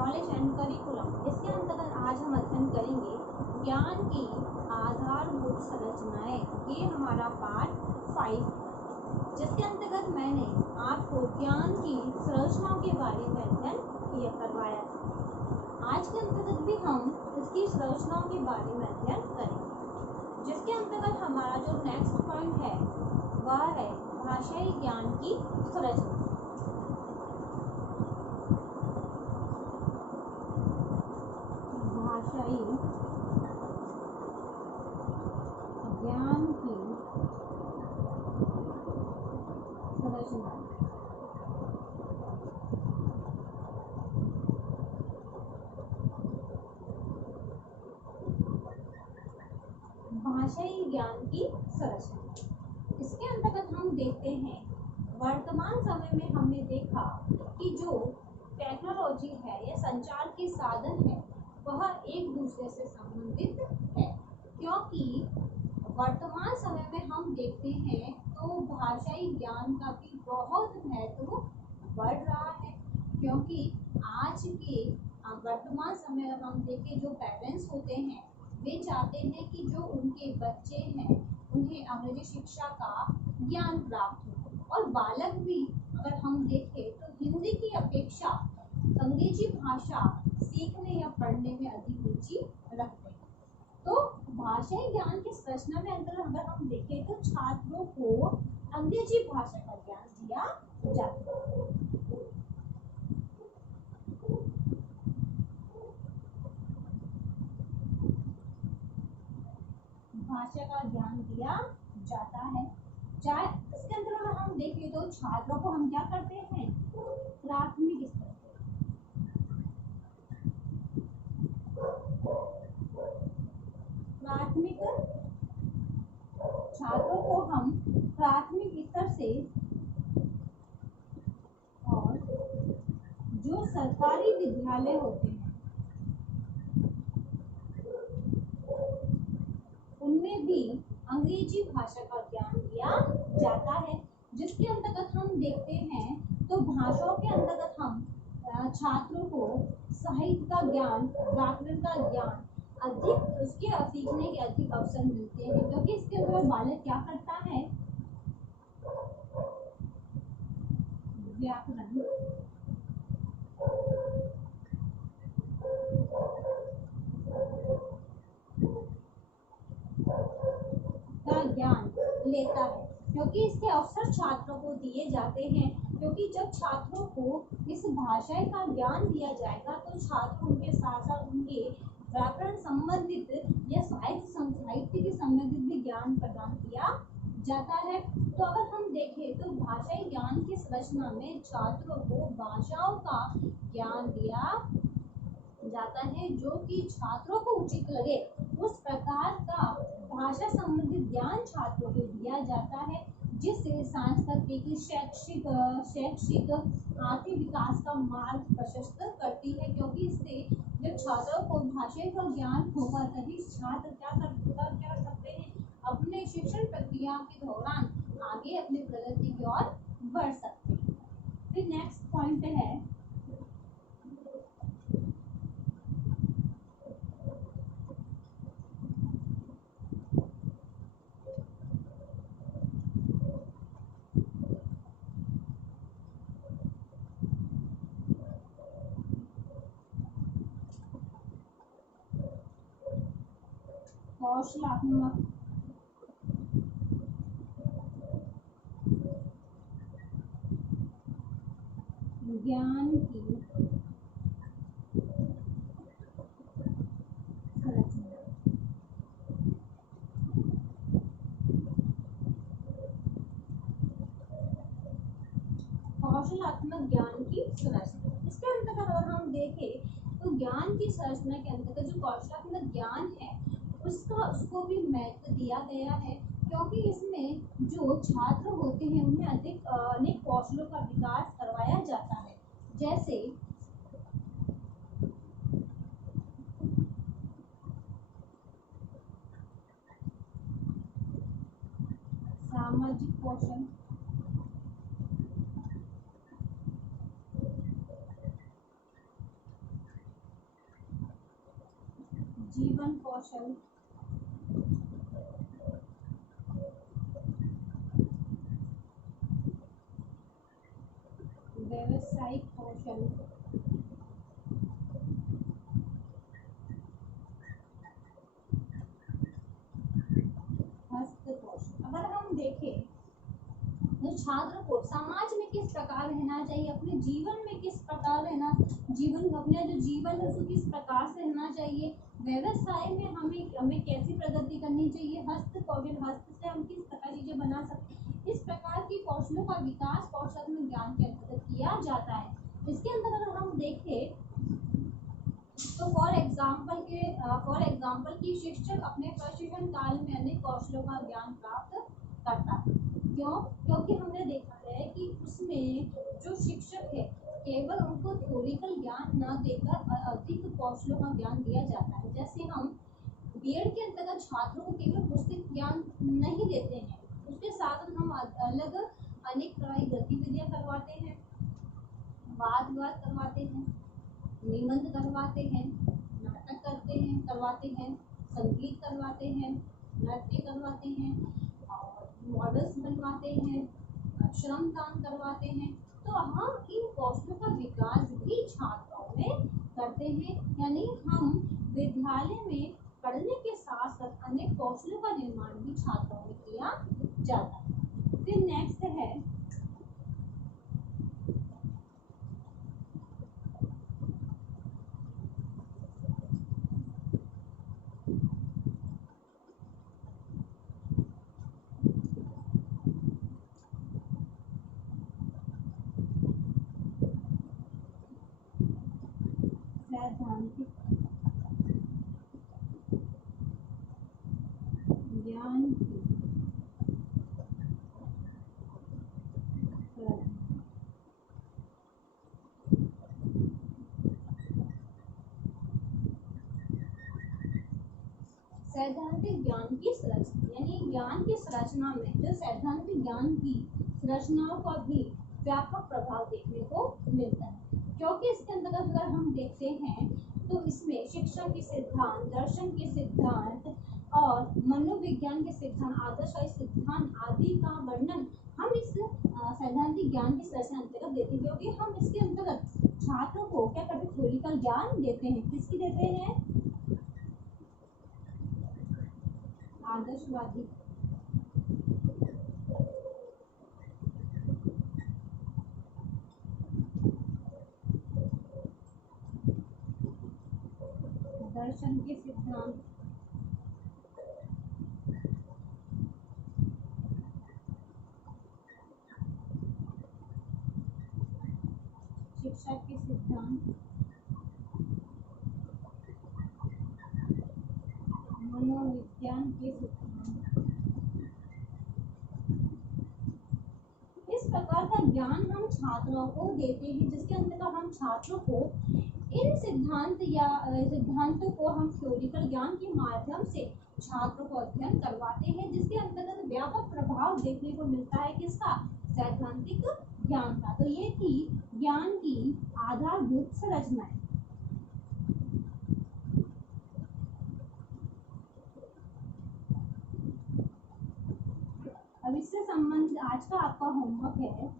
Knowledge and curriculum. इसके अंतर्गत आज हम अध्ययन करेंगे ज्ञान की आधारभूत संरचनाएं। ये हमारा पार्ट 5, जिसके अंतर्गत मैंने आपको ज्ञान की संरचनाओं के बारे में अध्ययन करवाया था। आज के अंतर्गत भी हम इसकी संरचनाओं के बारे में अध्ययन करेंगे, जिसके अंतर्गत हमारा जो नेक्स्ट पॉइंट है वह है भाषाई ज्ञान की संरचना। भाषाई ज्ञान की संरचना। भाषाई ज्ञान की संरचना, इसके अंतर्गत हम देखते हैं वर्तमान समय में हमने देखा कि जो टेक्नोलॉजी है या संचार के साधन है वह एक दूसरे से संबंधित है, क्योंकि वर्तमान समय में हम देखते हैं तो भाषाई ज्ञान का भी बहुत महत्व बढ़ रहा है, क्योंकि आज के वर्तमान समय में हम देखें जो पेरेंट्स होते हैं वे चाहते हैं कि जो उनके बच्चे हैं उन्हें अंग्रेजी शिक्षा का ज्ञान प्राप्त हो, और बालक भी अगर हम देखें तो हिंदी की अपेक्षा अंग्रेजी भाषा सीखने या पढ़ने में अधिक रुचि रखते हैं। तो भाषाई ज्ञान की संरचना में अंदर अगर हम देखें तो छात्रों को अंग्रेजी भाषा का ज्ञान दिया जाता है। भाषा का ज्ञान दिया जाता है। चाहे इसके अंदर अगर हम देखें तो छात्रों को हम क्या करते हैं, प्राथमिक स्तर छात्रों को हम प्राथमिक स्तर से और जो सरकारी विद्यालय होते हैं उनमें भी अंग्रेजी भाषा का ज्ञान दिया जाता है, जिसके अंतर्गत हम देखते हैं तो भाषाओं के अंतर्गत हम छात्रों को साहित्य का ज्ञान, व्याकरण का ज्ञान अधिक उसके सीखने के अधिक अवसर मिलते हैं, क्योंकि इसके अंदर बालक क्या करता है, व्याकरण का ज्ञान लेता है, क्योंकि इसके अवसर छात्रों को दिए जाते हैं। क्योंकि जब छात्रों को इस भाषा का ज्ञान दिया जाएगा तो छात्र उनके साथ साथ उनके व्याकरण संबंधित या साहित्य के संबंधित भी ज्ञान प्रदान किया जाता है। तो अगर हम देखें तो भाषाई ज्ञान की संरचना में छात्रों को भाषाओं का ज्ञान दिया जाता है, जो कि छात्रों को उचित लगे उस प्रकार का भाषा संबंधित ज्ञान छात्रों को दिया जाता है, जिससे सांस्कृतिक, शैक्षिक, आर्थिक विकास का मार्ग प्रशस्त करती है। क्योंकि इससे जब छात्रों को भाषा का ज्ञान होगा तभी छात्र क्या कर सकते हैं, अपने शिक्षण प्रक्रिया के दौरान आगे अपनी प्रगति की ओर बढ़ सकते हैं। फिर नेक्स्ट पॉइंट है कौशलात्मक ज्ञान की संरचना। कौशलात्मक ज्ञान की संरचना, इसके अंतर्गत अगर हम देखें तो ज्ञान की संरचना के अंतर्गत जो कौशलात्मक ज्ञान है उसको भी महत्व दिया गया है, क्योंकि इसमें जो छात्र होते हैं उन्हें अनेक कौशलों का विकास करवाया जाता है, जैसे सामाजिक कौशल, कौशल, व्यावसायिक कौशल, हस्त कौशल। अगर हम देखें तो छात्र को समाज में किस प्रकार रहना चाहिए, अपने जीवन में किस प्रकार रहना, जीवन अपना जो जीवन है उसको किस प्रकार से रहना चाहिए, व्यवसाय में हमें कैसी प्रगति करनी चाहिए, हस्त कौशल, हस्त से हम किस प्रकार चीजें बना सकते हैं, इस प्रकार की कौशलों का विकास कौशल में ज्ञान के अंतर्गत किया जाता है। इसके अंतर्गत अगर हम देखें तो फॉर एग्जाम्पल की शिक्षक अपने प्रशिक्षण काल में अनेक कौशलों का ज्ञान प्राप्त करता है। क्यों? क्योंकि हमने देखा है कि उसमें जो शिक्षक है केवल उनको थ्योरिकल ज्ञान न देकर अधिक कौशलों का ज्ञान दिया जाता है। जैसे हम बीएड के अंतर्गत छात्रों को केवल पुस्तक ज्ञान नहीं देते हैं, उसके साथ हम अलग अनेक तरह की गतिविधियां करवाते हैं, वाद विवाद करवाते हैं, निबंध करवाते हैं, नाटक करवाते हैं, संगीत करवाते हैं, नृत्य करवाते हैं और मॉडल्स बनवाते हैं, श्रमदान करवाते हैं। तो हम इन कौशलों का विकास भी छात्रों में करते हैं, यानी हम विद्यालय में पढ़ने के साथ साथ अनेक कौशलों का निर्माण भी छात्रों में किया जाता है। फिर नेक्स्ट है सैद्धांतिक ज्ञान की सैद्धांतिक ज्ञान की संरचना, यानी ज्ञान की संरचना में जो सैद्धांतिक ज्ञान की संरचनाओं का भी व्यापक प्रभाव देखने को मिलता है। क्योंकि इसके अंतर्गत अगर हम देखते हैं तो इसमें शिक्षा के सिद्धांत, दर्शन के सिद्धांत और मनोविज्ञान के सिद्धांत, आदर्शवादी सिद्धांत आदि का वर्णन हम इस सैद्धांतिक ज्ञान की संरचना अंतर्गत देते हैं। क्योंकि हम इसके अंतर्गत छात्रों को क्या करते हैं, थ्योरिकल ज्ञान देते हैं। किसकी देते हैं? आदर्शवादी दर्शन के सिद्धांत, शिक्षा के सिद्धांत, मनोविज्ञान के सिद्धांत, इस प्रकार का ज्ञान हम छात्रों को देते हैं, जिसके अंतर्गत हम छात्रों को इन सिद्धांतों को हम थ्योरिकल ज्ञान के माध्यम से छात्रों को अध्ययन करवाते हैं, जिसके अंतर्गत व्यापक प्रभाव देखने को मिलता है किसका? सैद्धांतिक ज्ञान का। तो ये थी ज्ञान की आधारभूत संरचनाएं। अब इससे संबंधित आज का आपका होमवर्क है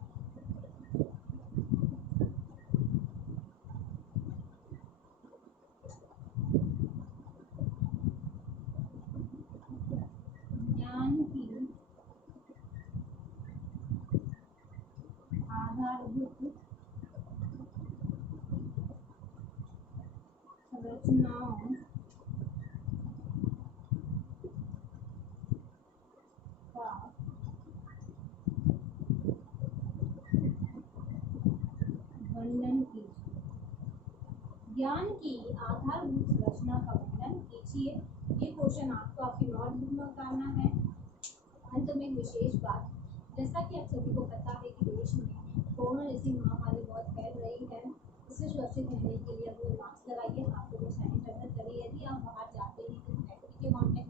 ज्ञान की आधारभूत संरचनाओं का वर्णन कीजिए। ज्ञान की आधारभूत संरचना का वर्णन कीजिए। ये क्वेश्चन आपको आपकी नोटबुक में उतारना है। अंत में एक विशेष बात, जैसा कि आप सभी को पता है कि देश में कोरोना जैसी महामारी बहुत फैल रही है, इससे सुरक्षित रहने के लिए अपने मास्क लगाइए, हाथों को सैनिटाइजर करिए। यदि आप बाहर जाते हैं तो व्यक्ति के कॉन्टेक्ट